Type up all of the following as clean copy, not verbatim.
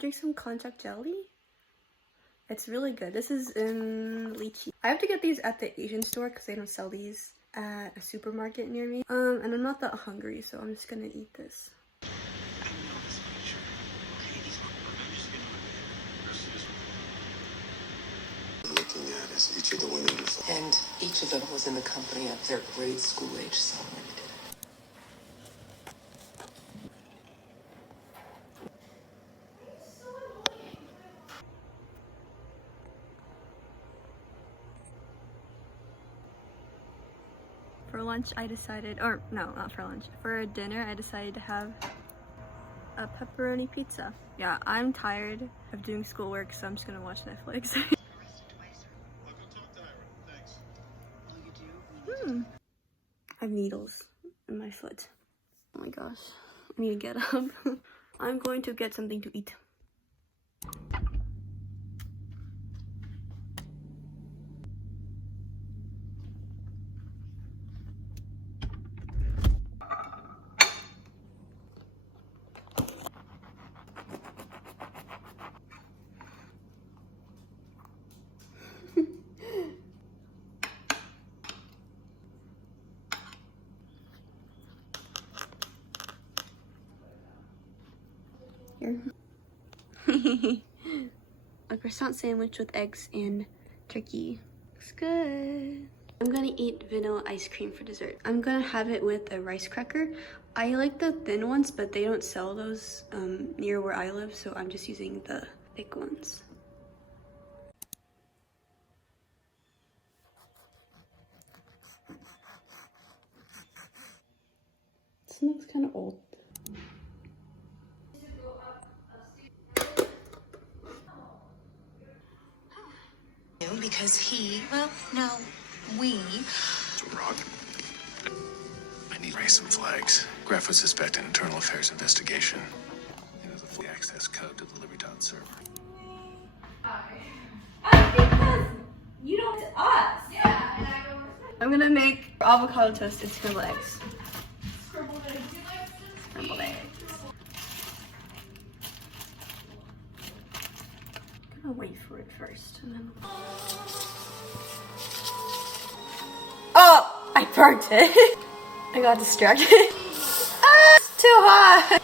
drink some konjac jelly. It's really good. This is in lychee. I have to get these at the Asian store because they don't sell these at a supermarket near me. And I'm not that hungry, so I'm just gonna eat this. Looking at is each of the women, and each of them was in the company of their grade school age son when he did it. For lunch, I decided, or no, not for lunch. For dinner, I decided to have a pepperoni pizza. Yeah, I'm tired of doing schoolwork, so I'm just gonna watch Netflix. I have needles in my foot. Oh my gosh, I need to get up. I'm going to get something to eat. Here. A croissant sandwich with eggs and turkey. Looks good. I'm gonna eat vanilla ice cream for dessert. I'm gonna have it with a rice cracker. I like the thin ones, but they don't sell those near where I live, so I'm just using the thick ones. It smells kind of old. Because he, well, no, we. It's wrong. I need to raise some flags. Graf would suspect an internal affairs investigation. You know, the full access code to the Libertad server. Because you don't us. Yeah, and I go. I'm gonna make avocado toast and scrambled eggs. Scrambled eggs. Scrambled eggs. I'm gonna wait for it first, and then. Oh, I burnt it. I got distracted. Ah, it's too hot.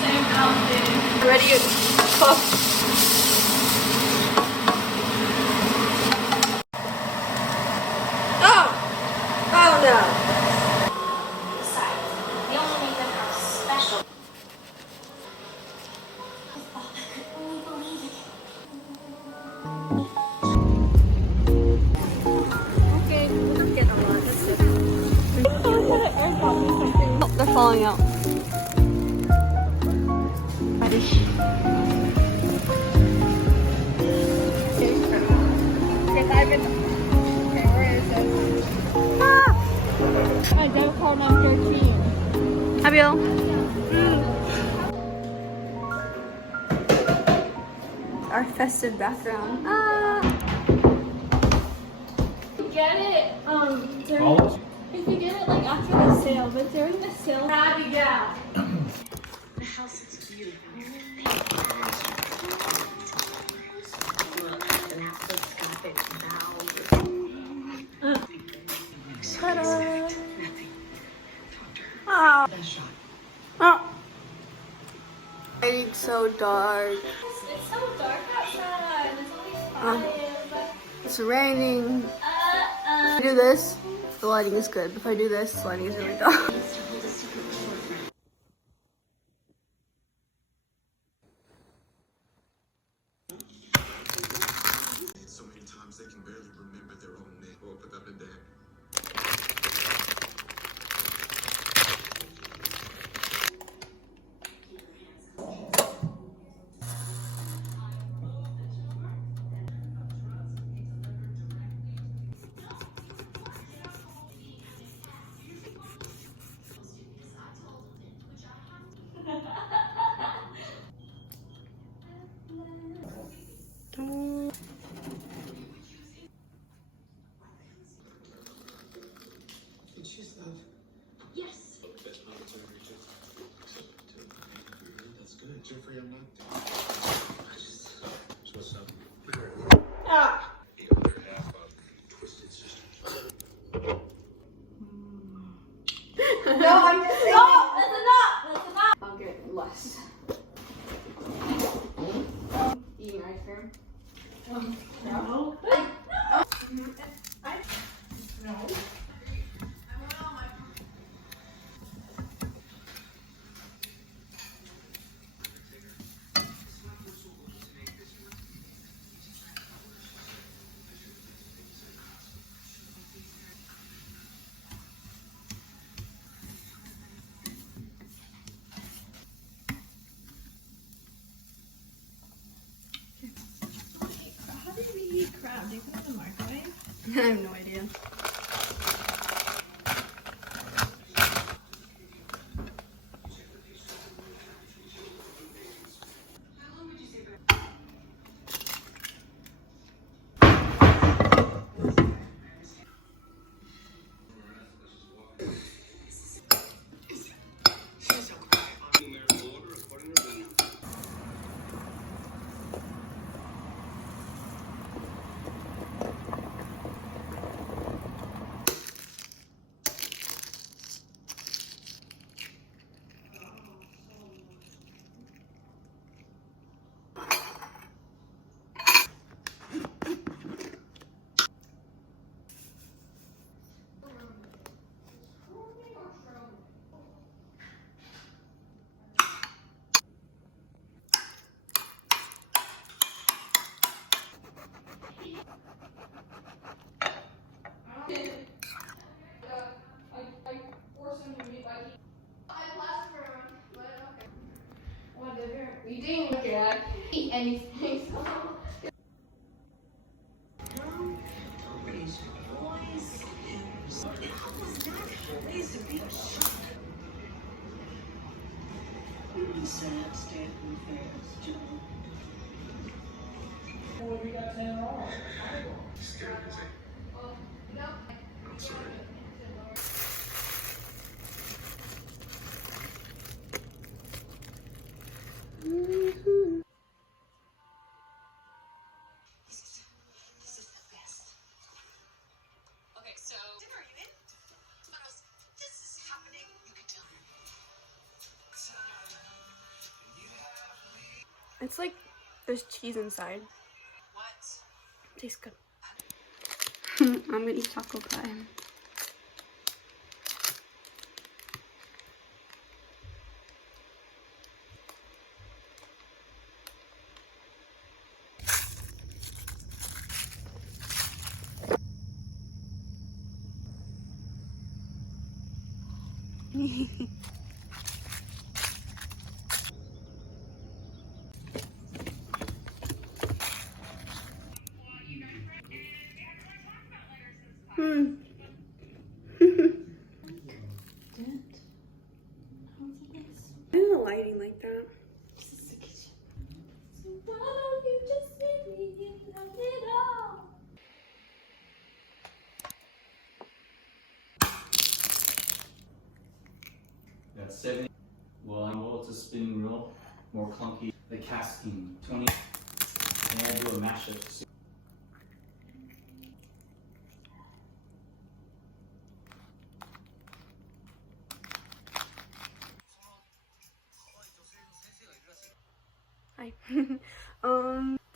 Same outfit. Ready to cook. Oh! Oh no. Besides, the only make them are special. Oh, I could only believe it. Okay, we'll get a lot. That's it. Oh, they're falling out. Buddy. I debit card number 13. Abiel. Our festive background. Get it, if you get it like after the sale, but during the sale, yeah. The house is beautiful. An Apple-scopic valve. Ta-da. Nothing. Oh. Best shot. Oh. It's so dark. It's so dark outside. It's only 5. It's raining. If I do this, the lighting is good. If I do this, the lighting is really dark. So many times they can barely remember their own name. Oh, put that in there. No, I'm just saying. No, that's enough. That's enough. I'll get less. Eating ice cream. No. How did we eat crab? Do you put it in the microwave? I have no idea. You didn't look at eat anything. It's like there's cheese inside. What? Tastes good. I'm gonna eat taco pie. Why is the lighting like that? Why don't you just leave me in the middle? That's 70. Well, it's a spinning reel, more clunky. The casting 20, and I do a mashup. Hi.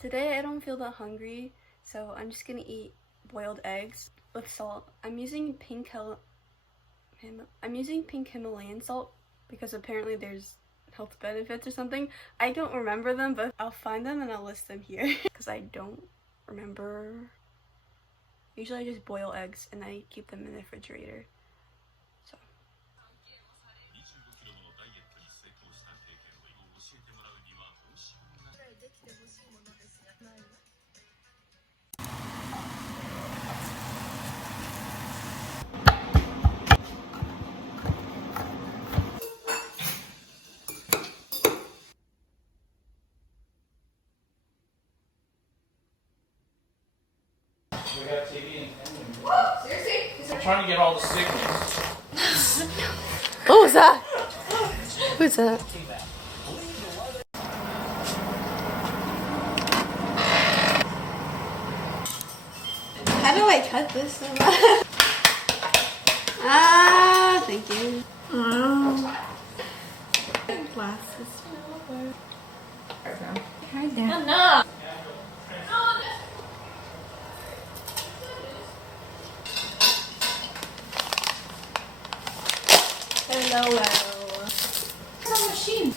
Today I don't feel that hungry, so I'm just gonna eat boiled eggs with salt. I'm using pink Himalayan salt because apparently there's health benefits or something. I don't remember them, but I'll find them and I'll list them here because I don't remember. Usually I just boil eggs and I keep them in the refrigerator. So. We got TV and camera. Seriously? I'm trying to get all the signals. What was that? Who's that? How do I cut this? Ah! Thank you. Glasses. Enough. Hello. It's a machine.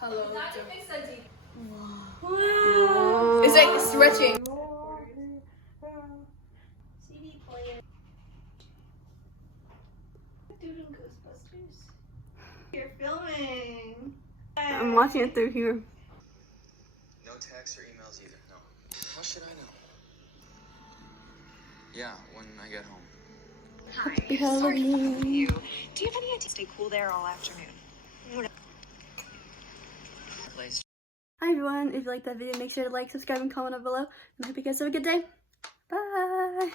Hello. Wow. It's like stretching. CD player. Doing Ghostbusters. You're filming. I'm watching it through here. No texts or emails either, no. How should I know? Yeah, when I get home. Happy Halloween. Do you have any idea to stay cool there all afternoon? Place. Hi everyone, if you liked that video, make sure to like, subscribe, and comment down below. And I hope you guys have a good day. Bye!